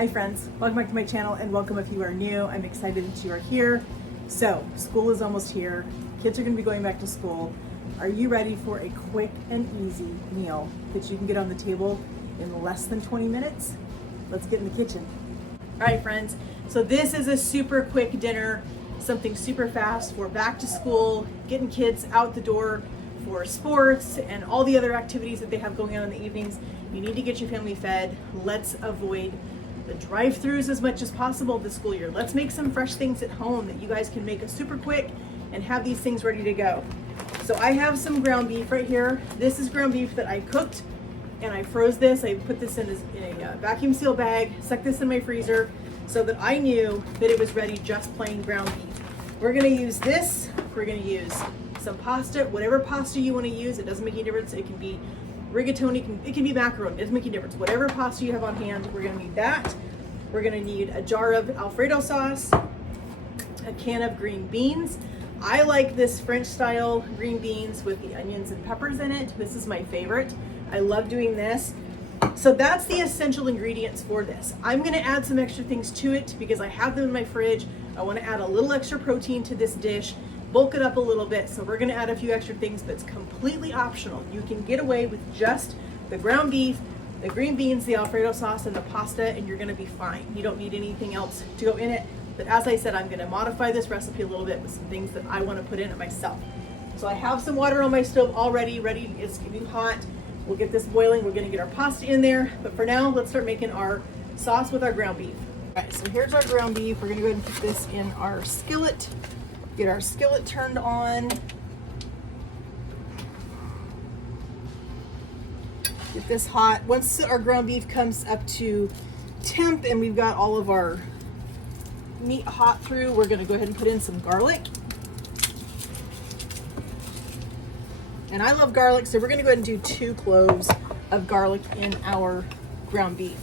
Hi friends, welcome back to my channel and welcome if you are new. I'm excited that you are here. So, school is almost here. Kids are gonna be going back to school. Are you ready for a quick and easy meal that you can get on the table in less than 20 minutes? Let's get in the kitchen. All right friends, so this is a super quick dinner, something super fast for back to school, getting kids out the door for sports and all the other activities that they have going on in the evenings. You need to get your family fed. Let's avoid the drive-throughs as much as possible this school year. Let's make some fresh things at home that you guys can make us super quick and have these things ready to go. So I have some ground beef right here. This is ground beef that I cooked and I froze this. I put this in a vacuum seal bag, stuck this in my freezer so that I knew that it was ready, just plain ground beef. We're gonna use this. We're gonna use some pasta, whatever pasta you wanna use. It doesn't make any difference. It can be rigatoni, it can be macaroni, it doesn't make any difference. Whatever pasta you have on hand, we're gonna need that. We're gonna need a jar of Alfredo sauce, a can of green beans. I like this French style green beans with the onions and peppers in it. This is my favorite. I love doing this. So that's the essential ingredients for this. I'm gonna add some extra things to it because I have them in my fridge. I wanna add a little extra protein to this dish, bulk it up a little bit. So we're gonna add a few extra things that's completely optional. You can get away with just the ground beef, the green beans, the Alfredo sauce, and the pasta, and you're gonna be fine. You don't need anything else to go in it. But as I said, I'm gonna modify this recipe a little bit with some things that I wanna put in it myself. So I have some water on my stove already, ready, it's getting hot. We'll get this boiling, we're gonna get our pasta in there. But for now, let's start making our sauce with our ground beef. All right, so here's our ground beef. We're gonna go ahead and put this in our skillet. Get our skillet turned on. Get this hot. Once our ground beef comes up to temp and we've got all of our meat hot through, we're gonna go ahead and put in some garlic. And I love garlic, so we're gonna go ahead and do 2 cloves of garlic in our ground beef.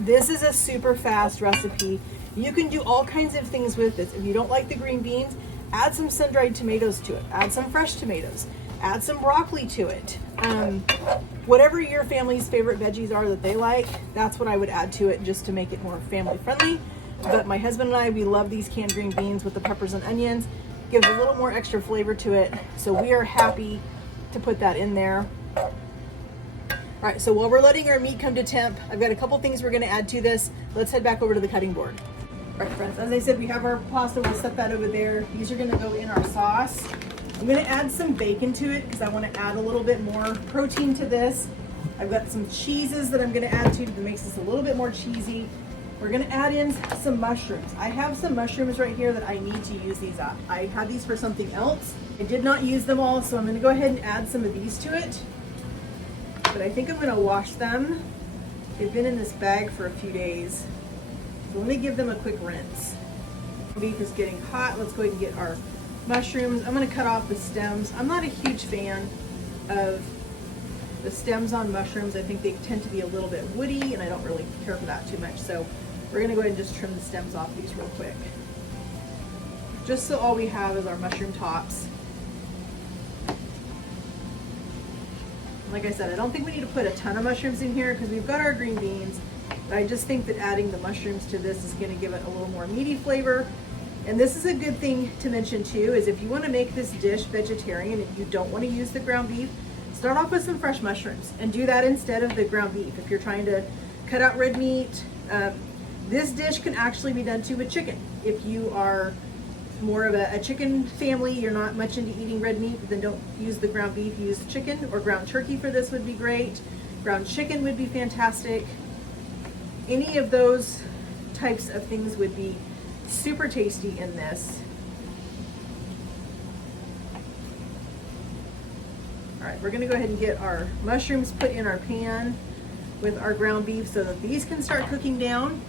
This is a super fast recipe. You can do all kinds of things with this. If you don't like the green beans, add some sun-dried tomatoes to it. Add some fresh tomatoes. Add some broccoli to it. Whatever your family's favorite veggies are that they like, that's what I would add to it just to make it more family friendly. But my husband and I, we love these canned green beans with the peppers and onions. Gives a little more extra flavor to it. So we are happy to put that in there. All right, so while we're letting our meat come to temp, I've got a couple things we're gonna add to this. Let's head back over to the cutting board. All right, friends, as I said, we have our pasta. We'll set that over there. These are gonna go in our sauce. I'm gonna add some bacon to it because I wanna add a little bit more protein to this. I've got some cheeses that I'm gonna add to that makes this a little bit more cheesy. We're gonna add in some mushrooms. I have some mushrooms right here that I need to use these up. I had these for something else. I did not use them all, so I'm gonna go ahead and add some of these to it. But I think I'm gonna wash them. They've been in this bag for a few days. So let me give them a quick rinse. Beef is getting hot. Let's go ahead and get our mushrooms. I'm gonna cut off the stems. I'm not a huge fan of the stems on mushrooms. I think they tend to be a little bit woody and I don't really care for that too much. So we're gonna go ahead and just trim the stems off these real quick. Just so all we have is our mushroom tops. Like I said, I don't think we need to put a ton of mushrooms in here because we've got our green beans. But I just think that adding the mushrooms to this is gonna give it a little more meaty flavor. And this is a good thing to mention too, is if you wanna make this dish vegetarian and you don't wanna use the ground beef, start off with some fresh mushrooms and do that instead of the ground beef. If you're trying to cut out red meat, this dish can actually be done too with chicken. If you are more of a chicken family, you're not much into eating red meat, then don't use the ground beef, use chicken, or ground turkey for this would be great. Ground chicken would be fantastic. Any of those types of things would be super tasty in this. All right, we're gonna go ahead and get our mushrooms put in our pan with our ground beef so that these can start cooking down.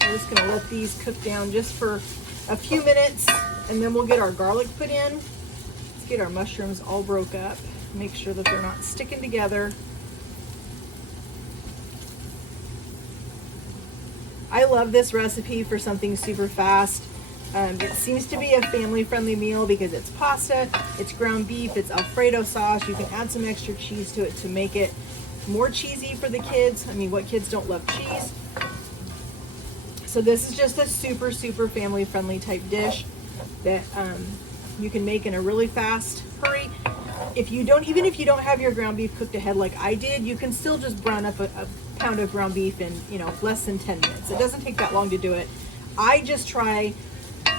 I'm just gonna let these cook down just for a few minutes and then we'll get our garlic put in. Let's get our mushrooms all broke up. Make sure that they're not sticking together. I love this recipe for something super fast. It seems to be a family-friendly meal because it's pasta, it's ground beef, it's Alfredo sauce. You can add some extra cheese to it to make it more cheesy for the kids. I mean, what kids don't love cheese? So this is just a super, super family-friendly type dish that you can make in a really fast hurry. Even if you don't have your ground beef cooked ahead like I did, you can still just brown up a pound of ground beef in, less than 10 minutes. It doesn't take that long to do it. I just try,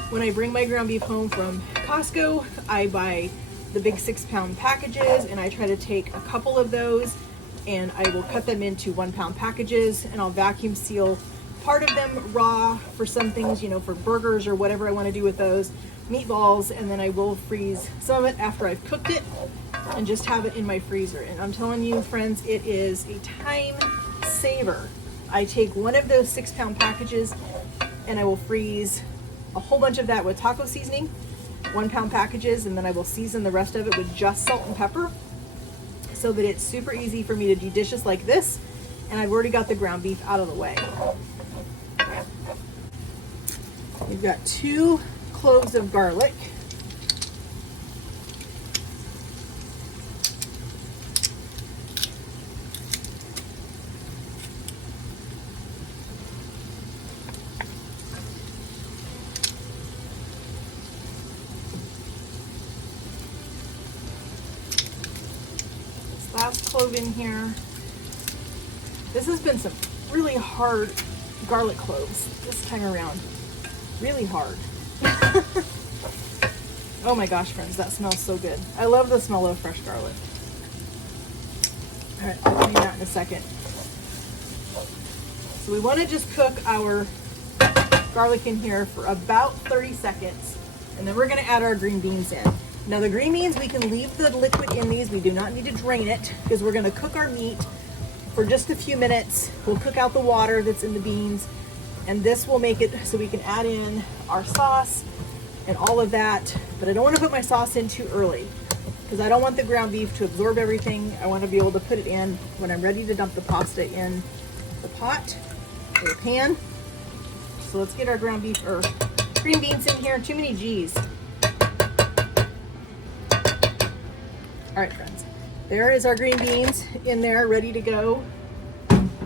when I bring my ground beef home from Costco, I buy the big 6-pound packages, and I try to take a couple of those and I will cut them into 1-pound packages, and I'll vacuum seal part of them raw for some things, for burgers or whatever I want to do with those, meatballs, and then I will freeze some of it after I've cooked it and just have it in my freezer. And I'm telling you, friends, it is a time saver. I take one of those 6-pound packages and I will freeze a whole bunch of that with taco seasoning, 1-pound packages, and then I will season the rest of it with just salt and pepper so that it's super easy for me to do dishes like this, and I've already got the ground beef out of the way. We've got 2 cloves of garlic. This last clove in here. This has been some really hard garlic cloves this time around. Really hard. Oh my gosh, friends, that smells so good. I love the smell of fresh garlic. All right, I'll clean that in a second. So we want to just cook our garlic in here for about 30 seconds, and then we're going to add our green beans in. Now the green beans, we can leave the liquid in these. We do not need to drain it because we're going to cook our meat for just a few minutes. We'll cook out the water that's in the beans, and this will make it so we can add in our sauce and all of that. But I don't want to put my sauce in too early because I don't want the ground beef to absorb everything. I want to be able to put it in when I'm ready to dump the pasta in the pot or the pan. So let's get our ground beef or green beans in here. Too many G's. All right, friends. There is our green beans in there, ready to go.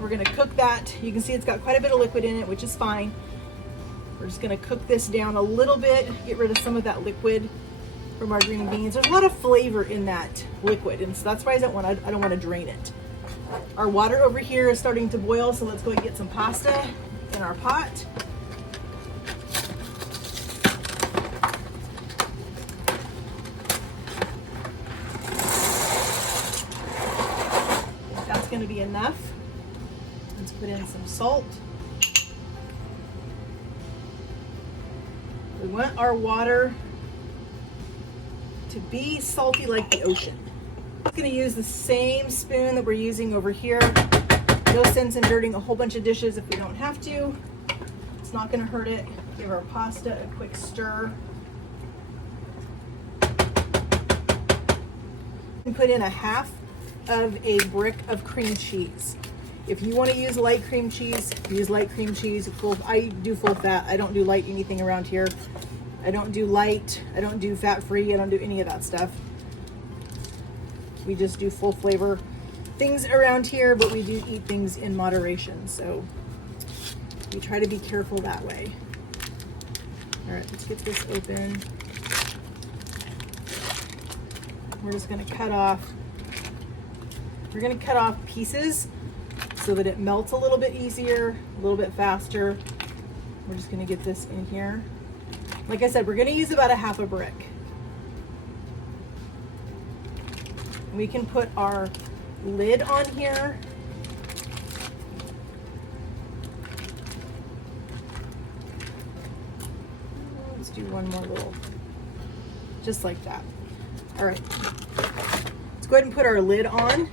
We're gonna cook that. You can see it's got quite a bit of liquid in it, which is fine. We're just gonna cook this down a little bit, get rid of some of that liquid from our green beans. There's a lot of flavor in that liquid, and so that's why I don't want to drain it. Our water over here is starting to boil, so let's go and get some pasta in our pot. That's going to be enough. Let's put in some salt. We want our water to be salty like the ocean. I'm going to use the same spoon that we're using over here. No sense in dirtying a whole bunch of dishes if we don't have to. It's not going to hurt it. Give our pasta a quick stir. And put in a half of a brick of cream cheese. If you want to use light cream cheese, use light cream cheese. I do full fat. I don't do light anything around here. I don't do light. I don't do fat-free. I don't do any of that stuff. We just do full flavor things around here, but we do eat things in moderation. So we try to be careful that way. All right, let's get this open. We're just going to cut off. We're going to cut off pieces so that it melts a little bit easier, a little bit faster. We're just going to get this in here. Like I said, we're going to use about a half a brick. We can put our lid on here. Let's do one more little, just like that. All right, let's go ahead and put our lid on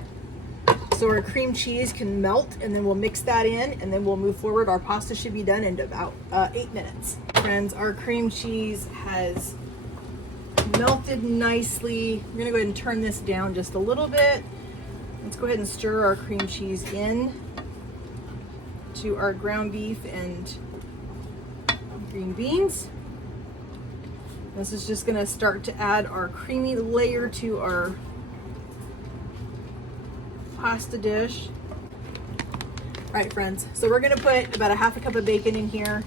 so our cream cheese can melt, and then we'll mix that in, and then we'll move forward. Our pasta should be done in about 8 minutes. Friends, our cream cheese has melted nicely. We're gonna go ahead and turn this down just a little bit. Let's go ahead and stir our cream cheese in to our ground beef and green beans. This is just gonna start to add our creamy layer to our pasta dish. All right, friends, so we're gonna put about a half a cup of bacon in here.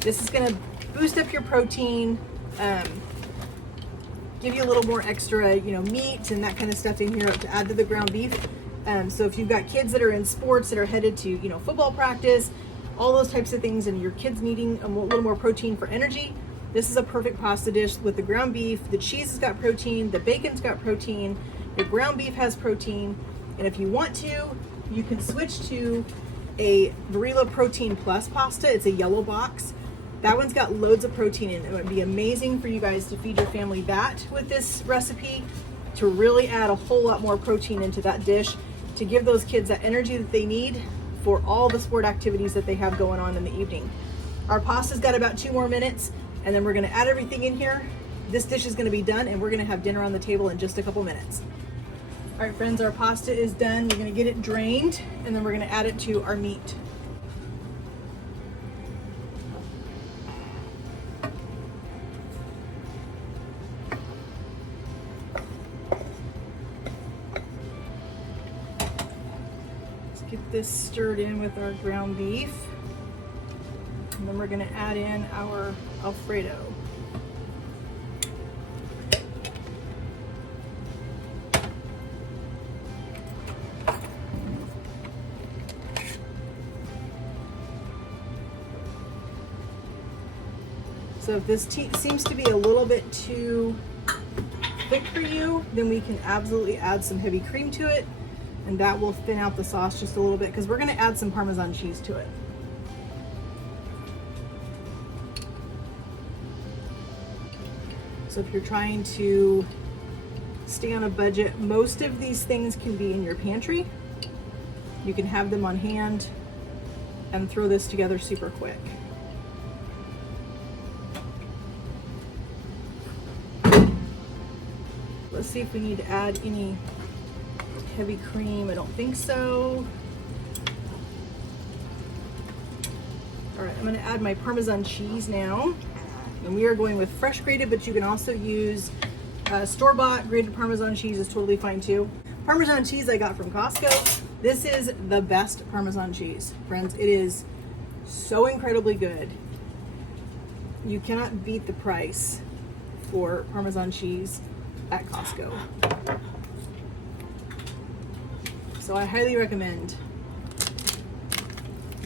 This is gonna boost up your protein, give you a little more extra, meat and that kind of stuff in here to add to the ground beef. So if you've got kids that are in sports that are headed to, football practice, all those types of things, and your kids needing a little more protein for energy, this is a perfect pasta dish with the ground beef. The cheese has got protein, the bacon's got protein, the ground beef has protein, and if you want to, you can switch to a Barilla Protein Plus pasta. It's a yellow box. That one's got loads of protein in it. It would be amazing for you guys to feed your family that with this recipe, to really add a whole lot more protein into that dish, to give those kids that energy that they need for all the sport activities that they have going on in the evening. Our pasta's got about 2 more minutes, and then we're gonna add everything in here. This dish is gonna be done, and we're gonna have dinner on the table in just a couple minutes. All right, friends, our pasta is done. We're gonna get it drained, and then we're gonna add it to our meat. Get this stirred in with our ground beef, and then we're going to add in our Alfredo. So if this seems to be a little bit too thick for you, then we can absolutely add some heavy cream to it, and that will thin out the sauce just a little bit, because we're going to add some Parmesan cheese to it. So if you're trying to stay on a budget, most of these things can be in your pantry. You can have them on hand and throw this together super quick. Let's see if we need to add any heavy cream. I don't think so. All right, I'm going to add my Parmesan cheese now, and we are going with fresh grated, but you can also use store-bought grated Parmesan cheese is totally fine too. Parmesan cheese I got from Costco. This is the best Parmesan cheese, friends. It is so incredibly good. You cannot beat the price for Parmesan cheese at Costco. So I highly recommend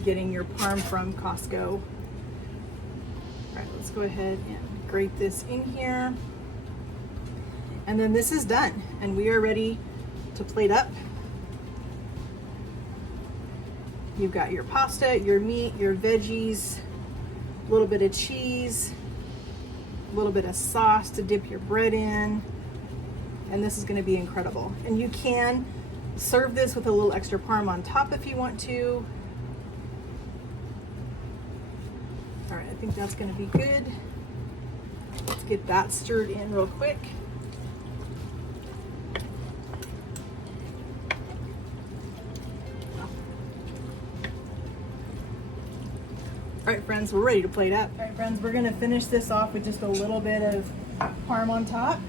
getting your parm from Costco. All right, let's go ahead and grate this in here. And then this is done, and we are ready to plate up. You've got your pasta, your meat, your veggies, a little bit of cheese, a little bit of sauce to dip your bread in, and this is going to be incredible. And you can serve this with a little extra parm on top if you want to. All right, I think that's going to be good. Let's get that stirred in real quick. All right, friends, we're ready to plate up. All right, friends, we're going to finish this off with just a little bit of parm on top.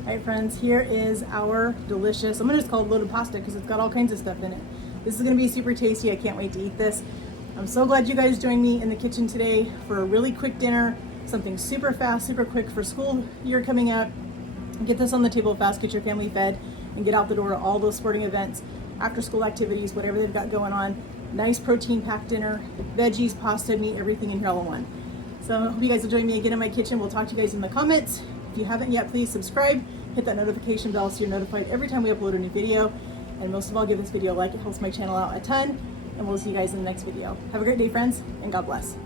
All right, friends, here is our delicious, I'm gonna just call it loaded pasta because it's got all kinds of stuff in it. This is gonna be super tasty. I can't wait to eat this. I'm so glad you guys joined me in the kitchen today for a really quick dinner, something super fast, super quick for school year coming up. Get this on the table fast, get your family fed, and get out the door to all those sporting events, after school activities, whatever they've got going on. Nice protein packed dinner, veggies, pasta, meat, everything in here all in one. So I hope you guys will join me again in my kitchen. We'll talk to you guys in the comments. If you haven't yet, please subscribe, hit that notification bell so you're notified every time we upload a new video. And most of all, give this video a like. It helps my channel out a ton. And we'll see you guys in the next video. Have a great day, friends, and God bless.